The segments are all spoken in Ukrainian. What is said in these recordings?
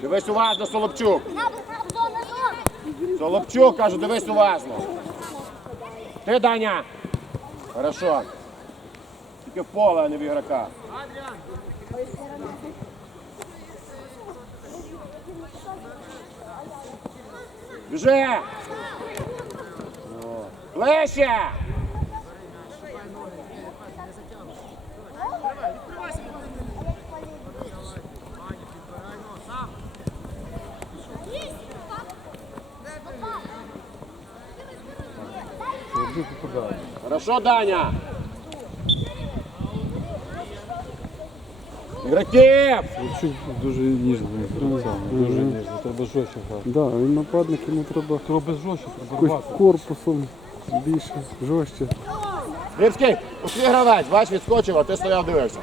Дивись уважно, Солопчук. Солопчук, кажу, дивись уважно. Ти, Даня. Хорошо. Тільки в поле, а не в ігрока. Біжи! О, Ближче! Хорошо, Даня. Ігроки! Чуть дуже ніжно, дуже ніжно. Треба жорстче грати. Да, він нападник, йому треба Треба жорстче, треба якось рвати. корпусом більше, жорстче. Рибський, пішли гравець, бач, відскочив, а ти стояв дивився.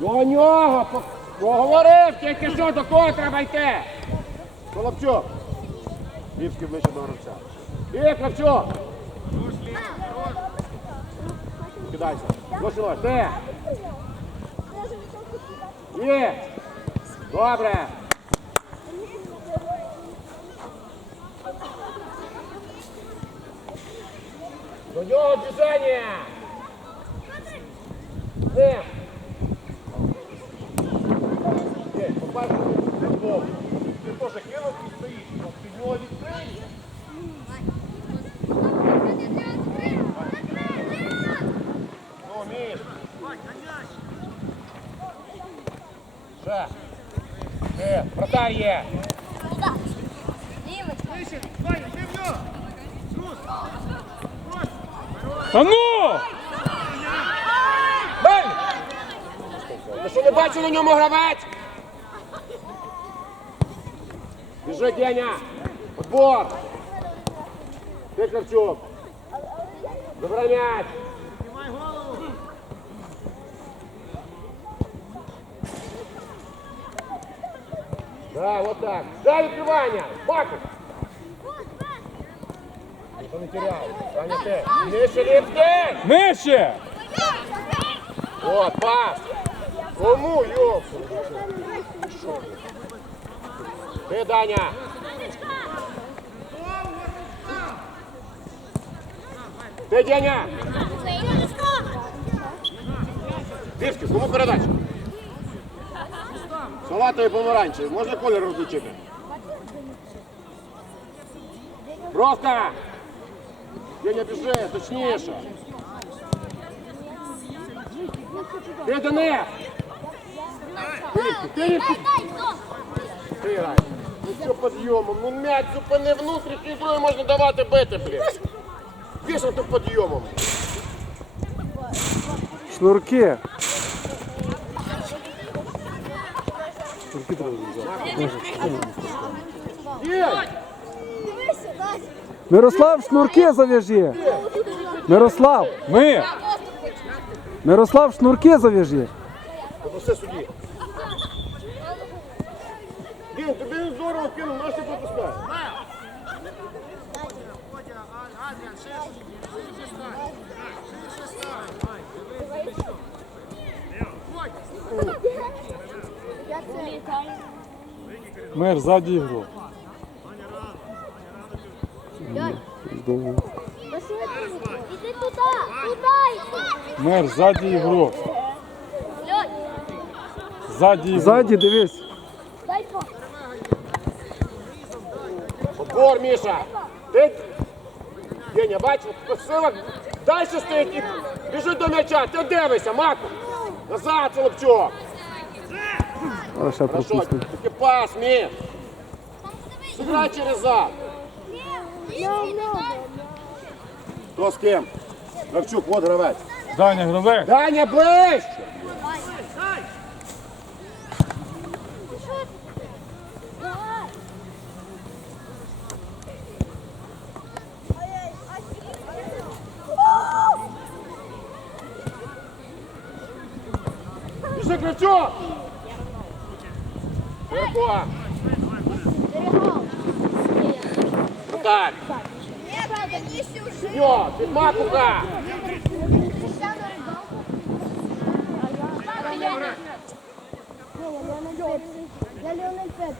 До нього! по- Поговорив, тільки що, до кого треба йти? Колобчук. Рибський ближче до гравця. І Кравчук. Кидайся. Лошило, ти. Є. Добре. До нього движення! Не! Є, побачиш, Нього відкриєш. Міш. Ще. Вратар є. Та ну! Ти що не бачив на ньому гравець? Біжи, Деня! Отбор! Ти Кравчук! Забирай м'яч! Да, вот так. Дай відкривання! Бакус! Ніхто не теряй. Саня, ти. Нижче, Ліпський! Нижче! От, пас! Кому, йоп? Ти, Даня! Ти, Деня! Дірський, кому передача? Салатовий помаранчевий. Можна колір розлучити? Бровка! Деня, біжи, точніше! Ти, Денис! Ти, грай. Ну що підйомом? Ну м'яч зупини внутрішній другий можна давати бити, блін. Тут підйомом. Шнурки. Шнурки треба. Мирослав, шнурки зав'яжи. Мирослав, Ми! Мирослав, шнурки зав'яжи. Пропусти судді. Дін, тобі він здорово кинув, наш ти пропускаєш. Мер, ззаді ігру. Здорово. Іди туди, туди. Мер, ззаді ігру. Льонь, Ззаді ігру. Ззаді дивись. дай по. Отбор, Міша. Ти, Деня, бачиш, посилок далі стоїть і біжить до м'яча. Ти дивися, Маку. Назад, Солопчук. Хорошо, пропустив. таки пас, Міш. Сыграй через зад. Хто з ким? Кравчук, от гравець. Даня гравець. Даня, ближче! Біжи, Кравчук! Тихо! Так. Все, без макуха! Я Леонель Пет.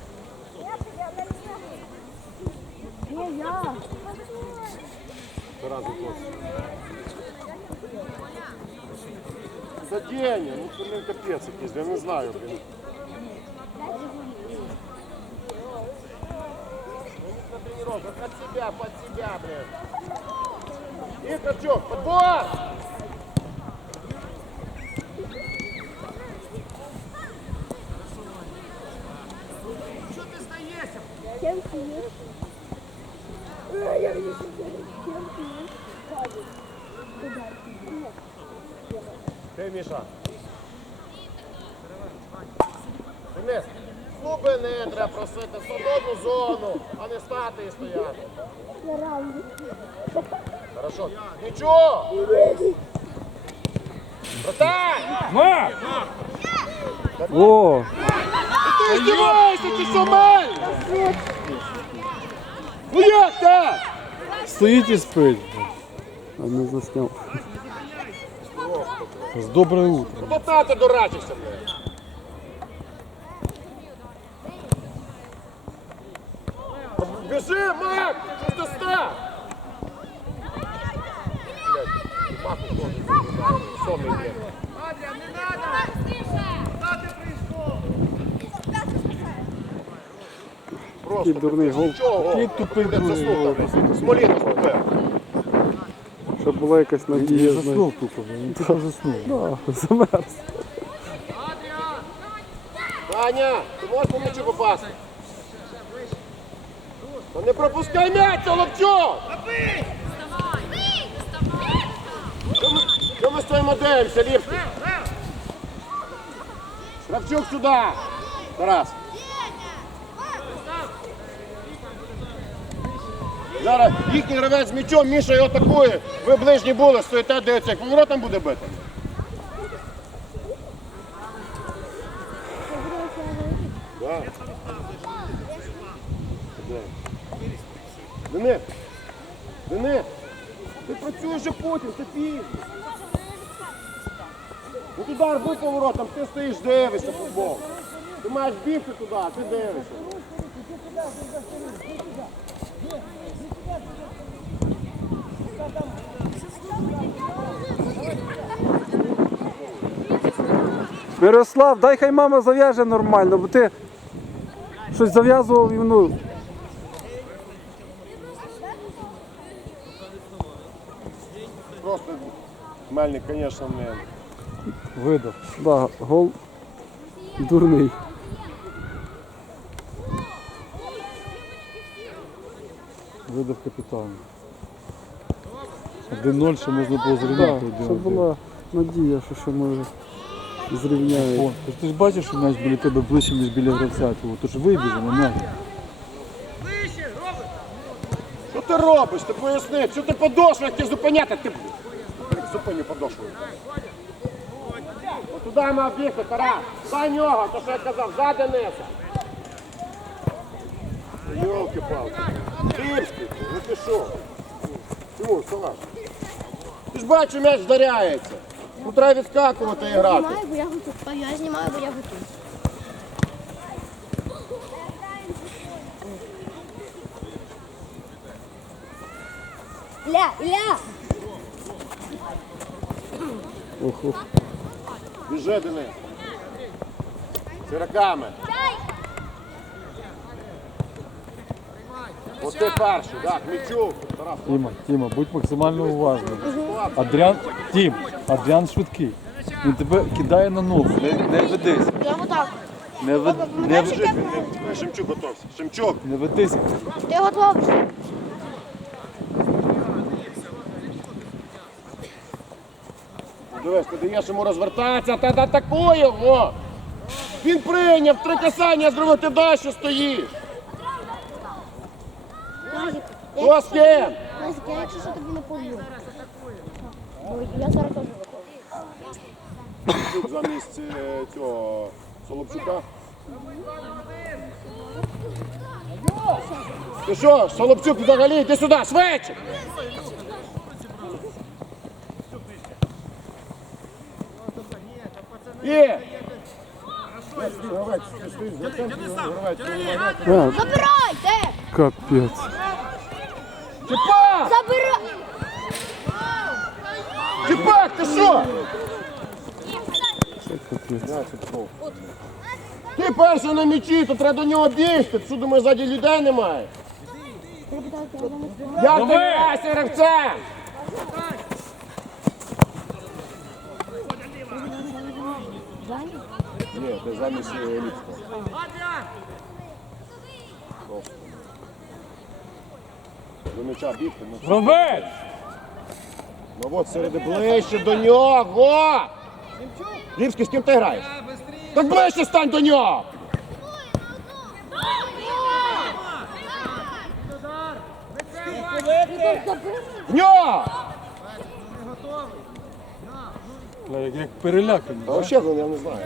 Не я. Сразу За день, ну, блин, капец якийсь, я не знаю, блин. Тренировках себя, под себя, блядь. И торчок, подбор! Кем ты есть? Кем ты есть? Ти, Міша. Денис, клуби не треба просити, свободну зону, а не стати і стояти. Хорошо. Нічого! Братан! О, Ти здіваєшся, ти що? Ну як так? Стоїть і спить. а не засняв. З добре утро. Ну то ти дурачишся, блядь. Мак! Що ти став? Блядь, Мак уходить. Сонний є. Просто Який дурний гол. Який тупий Блядь, заснув гол. там. Смоліна. Щоб була якась надія. Він заснув тупо, він тупо заснув. Да, замерз. Таня, ти можеш по м'ячу попасти? Та не пропускай м'яч, ми, що ми стоїмо дивимося, Ліпський? Кравчук сюди! Тарас. Зараз їхній гравець з м'ячом, Міша його атакує. Ви ближні були, стоїте, дивиться, як поворотом буде бити. Да. Денис! Денис! Ти працюєш вже потім, це пізно. Ну туди був поворотом, ти стоїш, дивишся футбол. Ти маєш бігти туди, ти дивишся. Мирослав, дай хай мама зав'яже нормально, бо ти щось зав'язував і ну. Мельник, звісно, не. Видав. Да, гол дурний. Видав капітан. 1-0 ще можна було Да, зрівняти. щоб була надія, що ще може зрівняє. О, ти ж- ти ж бачиш, що м'яч біля тебе ближче, ніж біля гравця. твого. Тож вибіже на м'яч. Що ти робиш? Ти поясни, що ти подошву, як ти зупиняти? Ти блядь, зупиню подошву. От туди мав бігти, Тарас. За нього, то що я казав, за Дениса. Йолки-палки. Ліпський, ну ти що? Тимур, салаш. Ти ж бачиш, м'яч вдаряється. Ну треба відскакувати і грати. Знімаю, бо я готую. Я знімаю, бо я готую. Ілля, Ілля! Ох, ох. Біжи, Денис. Сироками. От ти перший, так, Мічук. Тарас, Тіма, Тіма, будь максимально уважним. Адріан, Тім, Адріан швидкий. Він тебе кидає на ногу. Не, не ведись. Я отак. Не, вед, не, біжи, вед- Шемчук готовся. Шемчук. не ведись. Ти готовий? Дивись, ти даєш йому розвертатися, та атакує його. Він прийняв три касання, зробив, ти далі стоїш. З ким? Я якщо що тобі не повірю. Бо я зараз теж. Шемчук замість е, цього Солопчука. Ти що, Солопчук взагалі, йди сюди, швидше! Є! Гравець. А, Забирайте! капець. Чіпак! Забирай! Чіпак, ти що? Капець. Ти перший на м'ячі, то треба до нього бігти. Ти що думаєш, ззаді людей немає? Як ти гравцем? Ні, ти замість Ліпського. До м'яча бігти. ну. Робить! Ну от середи ближче до нього. Ліпський, з ким ти граєш? Так ближче стань до нього. В нього! Як, як переляканий. А взагалі, ну, я не знаю.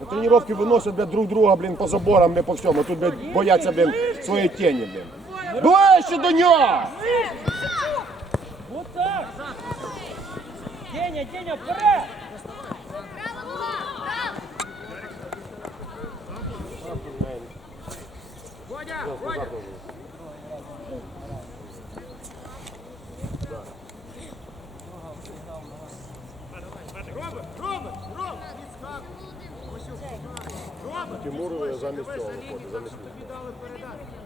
На тренування виносять блядь, друг друга блін, по заборам, не по всьому. Тут блядь, бояться блін, своєї тіні. Блін. Ближче до нього! Вот так! Деня, Деня, вперед! Тимур замість цього виходить, замість нього.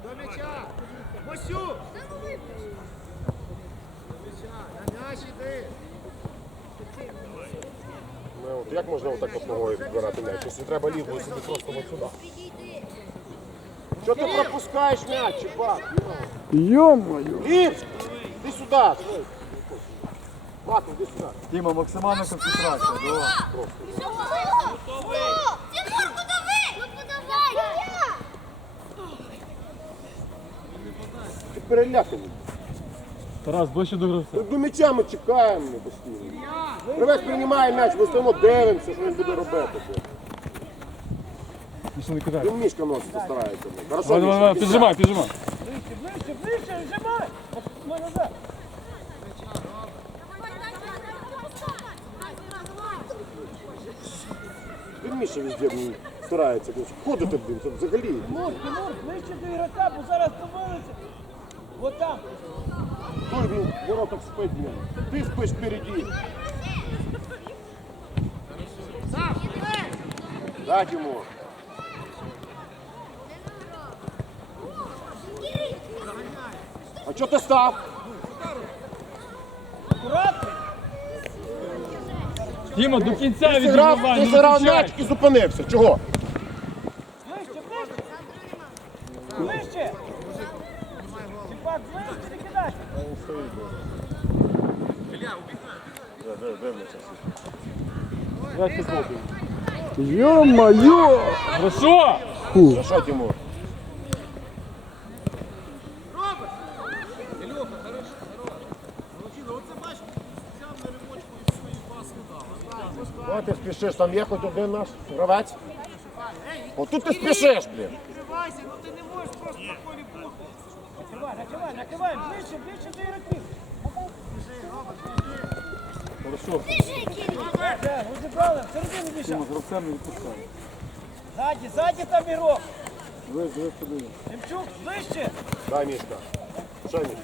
До м'яча! Мосю! До м'яча! На м'яч іди! Ну, от як можна отак от ногою відбирати м'яч? Якщо треба лівою собі просто от сюди. Що ти пропускаєш м'яч, чіпак? Йо-моє. Ліпс! Іди сюди! Мату, іди сюди. Діма, максимальна концентрація. Давай. Тимур, Ти переляканий. Тарас, ближче до гравця. До м'яча ми чекаємо ми постійно. Гравець приймає м'яч, ми стоїмо, дивимося, що він буде робити. Ніщо не кидай. Він мішка носиться, старається. Хорошо, Давай, давай, давай, Мішка, піджимай, піджимай. Ближче, ближче, нажимай! Ми назад! Він Міша везде старається. Ходити, блін, це взагалі. Тимур, Тимур, ближче до ігрока, бо зараз помилиться! Вот там! В воротах спить, блін. Ти спиш впереді. Так йому. А чого ти став? Акуратно! Діма, до кінця Ти зіграв, відігравай, ти не зіграв м'яч виключай. і зупинився. Чого? Ближче, ближче! Ближче! Чіпак, ближче, не кидай! Грай футбол. Йо-моє. Хорошо! За що, Тимур? О, ти спішиш, там є хоч один наш гравець. Отут ти спішиш, блін. Відкривайся, ну ти не можеш просто на полі бути! Накривай, накривай, накривай! Ближче, ближче до ігроків! Хорошо. Біжав! Діма, з гравцем не відпускай. Ззаді, ззаді там ігрок! Дивись, дивись, подивись. Демчук, ближче! Дай мішка. Що мішка?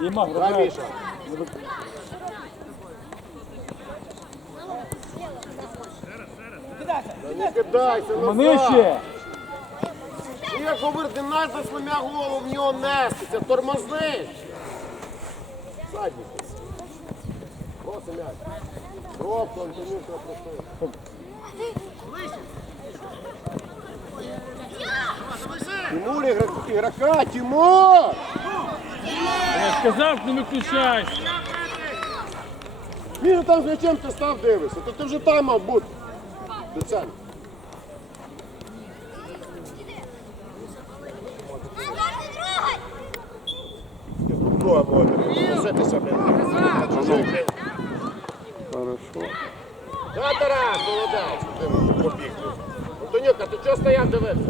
Діма, Дай гравець. Міша. Кидайся! Кидайся, Вони ще! Як говорити, нас засломя голову в нього нестися, тормозни. Задній. Проси м'яч. Пробку, Антонюка, прости. Тимур, ігрока, Тимур! Я сказав, не виключай. Він там з м'ячем ти став дивишся, то ти вже там мав бути. Доцент. Блін. Чужий, блін. Хорошо. Да, Тарас, молодець. Побіг. Антонюка, ти чого стояв дивився?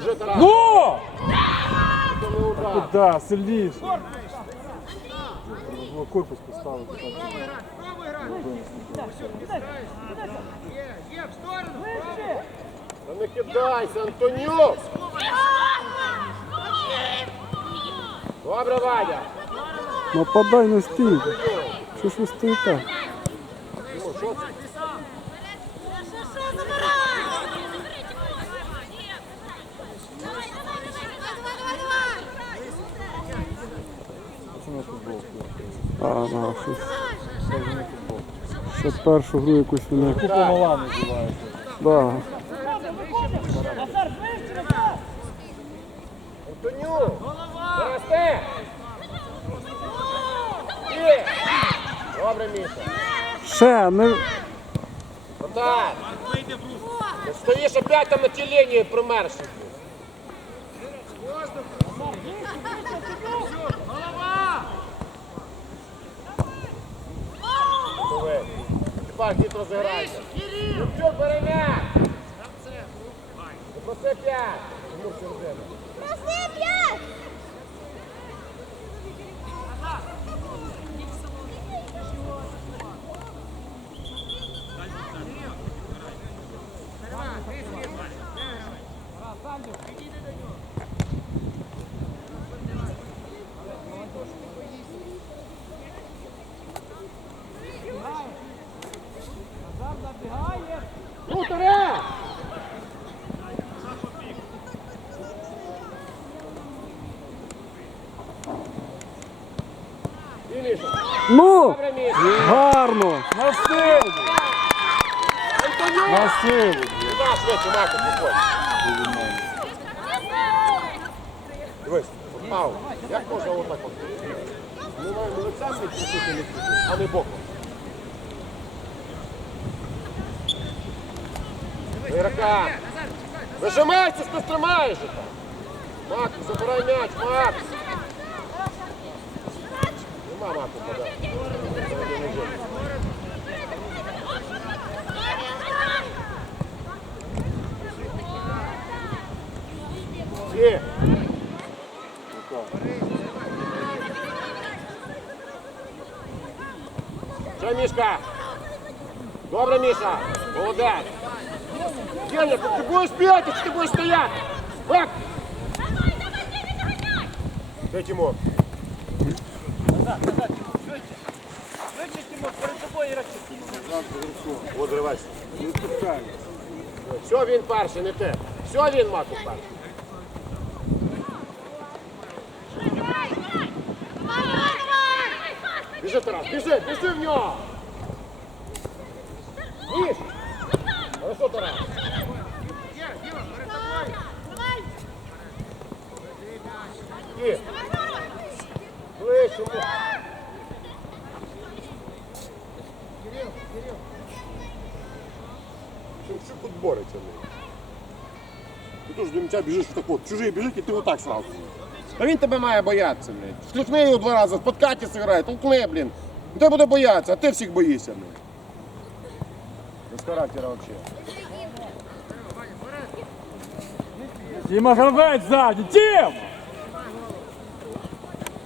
Антонюк. Во! Це не удар. Да, сильніше. Було корпус поставити. Пробуй грати. Є, є, в сторону. Пробуй. Та не кидайся, Антонюк! Добре, Вадя! Нападай на стій. Що ж ви стоїте? Тимур, що це? Це не футбол. Щось. Ще першу гру якусь вони. Купа мала називається. Да. Антонюк! Росте! Добре, Міша! Ще, не. Отак! Стоїш опять там на тіленні примерши. Голова! Тепер хитро зіграйся. Юрчук, береня! Проси п'ять! Тимур, Гарно! На силу! На силу! Дивись, ау, як можна отак от? Ми маємо не! Вижимайся, що тримаєш. Макс, забирай м'яч, Макс! Нема Марку подай. Що, Мішка? Добре, Міша. Молодець. Геня, ти будеш бігати, чи ти будеш стояти? Бак! Де Тимур? Швидше, Тимур, перед тобою грати. От зривайся. Все, він перший, не ти. Все, він Маку перший. Біжи, біжи в нього. Ніж. Хорошо, Тарас. Є. Ближче. Кирил, Кирил. Шевчук тут бореться. Ти теж до м'яча біжиш так от. Чужий біжить і ти отак сразу. А він тебе має боятися, блін. Штовхни його два рази, в подкаті зіграє, толкни, блін. Тебе буде боятися, а ти всіх боїшся. Без характера взагалі. Діма гравець ззаді! Дім!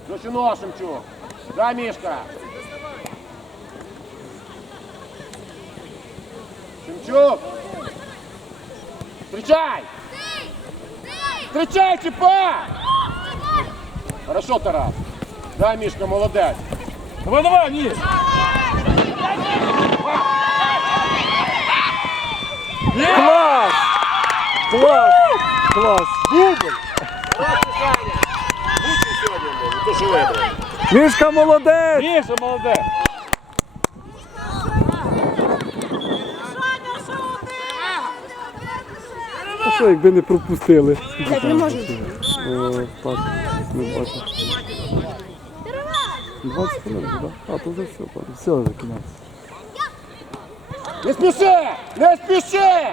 Зачино, Шемчук. Да, Мішка. Шемчук. Встречай! Встречай, Чіпа! Хорошо, Тарас. Да, Мішка, молодець. Давай, давай, ніж! Клас! Клас! Клас! Дубль! Мішка молодець! Міша, молодець! А що, якби не пропустили? Так не можна. О, так, не бачу. 20 хвилин, так? А, то вже все, так. Все, вже кінець. Не спіши! Не спіши!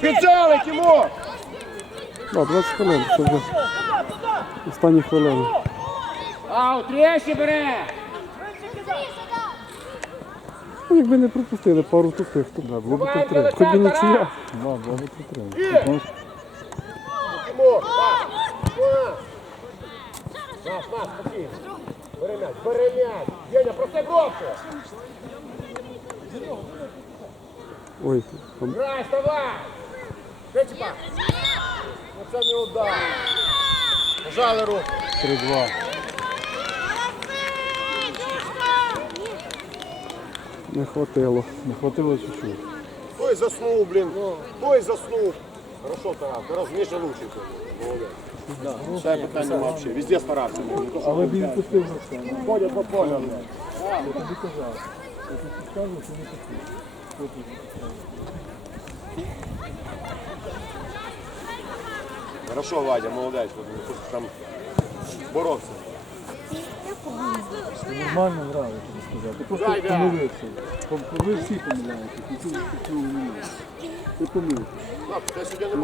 Піджали, Тимур! Да, 20 хвилин, це вже останні хвилини. Аут, трещі бере! Ну, якби не пропустили пару тупих, то да, було б Давай, 3 Хоч би Олександр, нічия. Да, було б три. Є. Тому! Пас! Наш, наш, спокійно. Бери м'яч, бери м'яч. Деня, прости бровку. Ой, там Грай, вставай. Петя, ну це не удар. Пожали руку. 3-2. не хватило. Не хватило чуть-чуть. Той заснув, блін. Той заснув. Хорошо, Тарас, ти розумніше лучше. Ще питання взагалі. Везде старався. Але він відпустив за це. Ходять по полю. Я тобі казав. Я тобі підказував, що не такі. Хорошо, Вадя, молодець. Там боровся. Нормально грав, я тобі сказав. Ти просто помилився. Ви всі ти- Ти помилився.